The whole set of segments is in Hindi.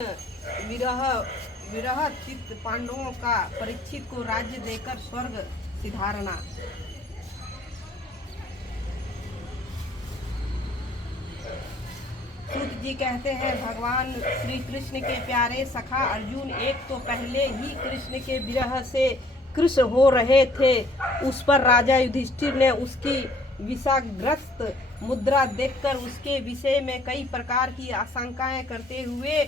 विरह विरह चित्त पांडवों का परीक्षित को राज्य देकर स्वर्ग सिधारना। सूत जी कहते हैं, भगवान श्री कृष्ण के प्यारे सखा अर्जुन एक तो पहले ही कृष्ण के विरह से कृश हो रहे थे। उस पर राजा युधिष्ठिर ने उसकी विषाग्रस्त मुद्रा देखकर उसके विषय में कई प्रकार की आशंकाएं करते हुए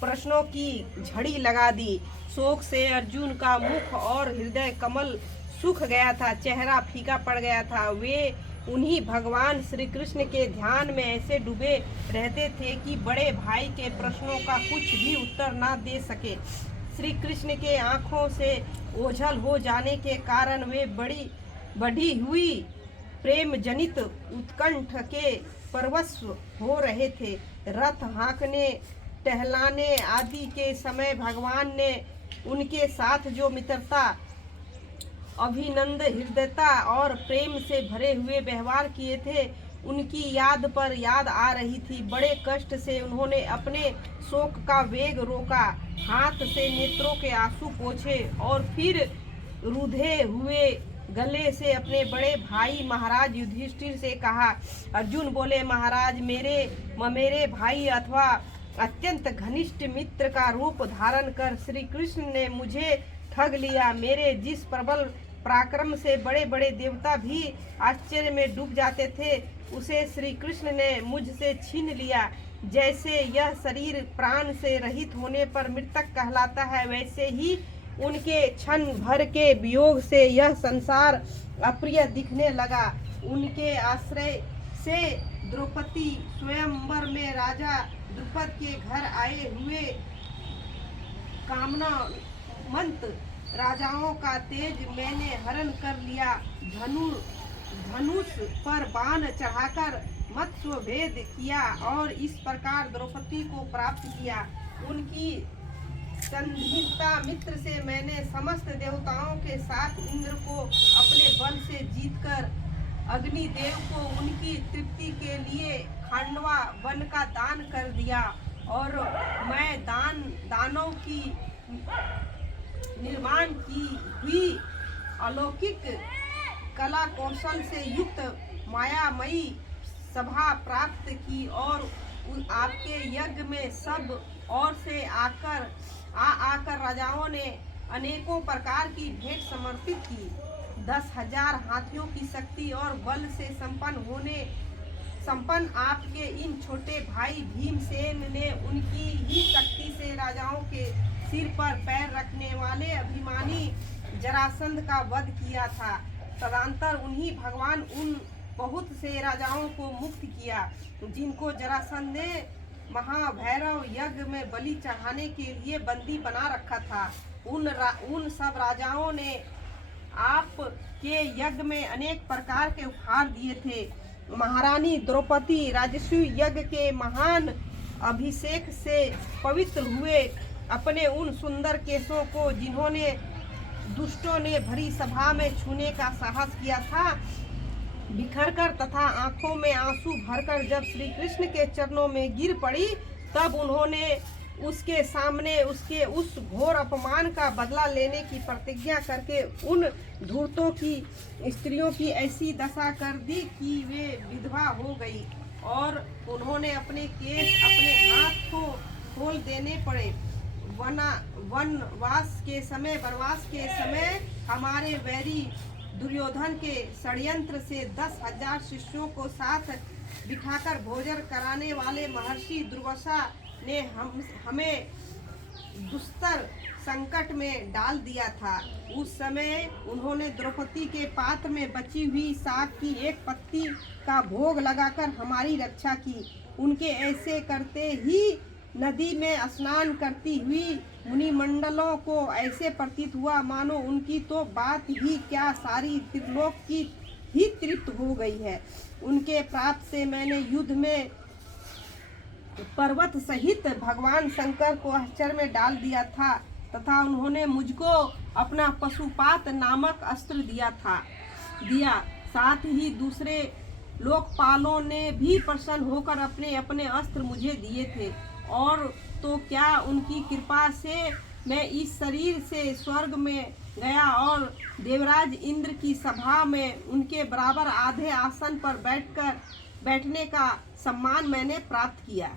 प्रश्नों की झड़ी लगा दी। शोक से अर्जुन का मुख और हृदय कमल सूख गया था, चेहरा फीका पड़ गया था। वे उन्हीं भगवान श्री कृष्ण के ध्यान में ऐसे डूबे रहते थे कि बड़े भाई के प्रश्नों का कुछ भी उत्तर न दे सके। श्री कृष्ण के आंखों से ओझल हो जाने के कारण वे बढ़ी हुई प्रेम जनित उत्कंठ के परवश हो रहे थे। रथ हाँकने टहलाने आदि के समय भगवान ने उनके साथ जो मित्रता, अभिनंद, हृदयता और प्रेम से भरे हुए व्यवहार किए थे, उनकी याद पर याद आ रही थी। बड़े कष्ट से उन्होंने अपने शोक का वेग रोका, हाथ से नेत्रों के आंसू पोंछे और फिर रूधे हुए गले से अपने बड़े भाई महाराज युधिष्ठिर से कहा। अर्जुन बोले, महाराज, मेरे भाई अथवा अत्यंत घनिष्ठ मित्र का रूप धारण कर श्री कृष्ण ने मुझे ठग लिया। मेरे जिस प्रबल पराक्रम से बड़े बड़े देवता भी आश्चर्य में डूब जाते थे, उसे श्री कृष्ण ने मुझसे छीन लिया। जैसे यह शरीर प्राण से रहित होने पर मृतक कहलाता है, वैसे ही उनके क्षण भर के वियोग से यह संसार अप्रिय दिखने लगा। उनके आश्रय से द्रौपदी स्वयंवर में राजा द्रुपद के घर आए हुए कामनामंत राजाओं का तेज मैंने हरण कर लिया। धनुष पर बाण चढ़ाकर मत्स्य भेद किया और इस प्रकार द्रौपदी को प्राप्त किया। उनकी संधिता मित्र से मैंने समस्त देवताओं के साथ इंद्र को अपने बल से जीतकर अग्निदेव को उनकी तृप्ति के लिए खांडवा वन का दान कर दिया और मैं दानों की निर्माण की हुई अलौकिक कला कौशल से युक्त मायामयी सभा प्राप्त की और आपके यज्ञ में सब ओर से आकर राजाओं ने अनेकों प्रकार की भेंट समर्पित की। 10,000 हाथियों की शक्ति और बल से संपन्न आपके इन छोटे भाई भीमसेन ने उनकी ही शक्ति से राजाओं के सिर पर पैर रखने वाले अभिमानी जरासंध का वध किया था। तदंतर उन्हीं भगवान उन बहुत से राजाओं को मुक्त किया जिनको जरासंध ने महाभैरव यज्ञ में बलि चढ़ाने के लिए बंदी बना रखा था। उन सब राजाओं ने आप के यज्ञ में अनेक प्रकार के उपहार दिए थे। महारानी द्रौपदी राजस्व यज्ञ के महान अभिषेक से पवित्र हुए अपने उन सुंदर केशों को जिन्होंने दुष्टों ने भरी सभा में छूने का साहस किया था, बिखरकर तथा आंखों में आंसू भरकर जब श्री कृष्ण के चरणों में गिर पड़ी, तब उन्होंने उसके सामने उसके उस घोर अपमान का बदला लेने की प्रतिज्ञा करके उन धूर्तों की स्त्रियों की ऐसी दशा कर दी कि वे विधवा हो गई और उन्होंने अपने केश अपने हाथ को खोल देने पड़े। वनवास के समय हमारे वैरी दुर्योधन के षड्यंत्र से 10,000 शिष्यों को साथ बिठाकर भोजन कराने वाले महर्षि दुर्वासा ने हमें दुस्तर संकट में डाल दिया था। उस समय उन्होंने द्रौपदी के पात्र में बची हुई शाक की एक पत्ती का भोग लगाकर हमारी रक्षा की। उनके ऐसे करते ही नदी में स्नान करती हुई मुनिमंडलों को ऐसे प्रतीत हुआ मानो उनकी तो बात ही क्या, सारी त्रिलोक की ही तृप्त हो गई है। उनके प्राप्त से मैंने युद्ध में पर्वत सहित भगवान शंकर को आश्चर्य में डाल दिया था तथा उन्होंने मुझको अपना पशुपात नामक अस्त्र दिया। साथ ही दूसरे लोकपालों ने भी प्रसन्न होकर अपने अपने अस्त्र मुझे दिए थे और तो क्या उनकी कृपा से मैं इस शरीर से स्वर्ग में गया और देवराज इंद्र की सभा में उनके बराबर आधे आसन पर बैठने का सम्मान मैंने प्राप्त किया।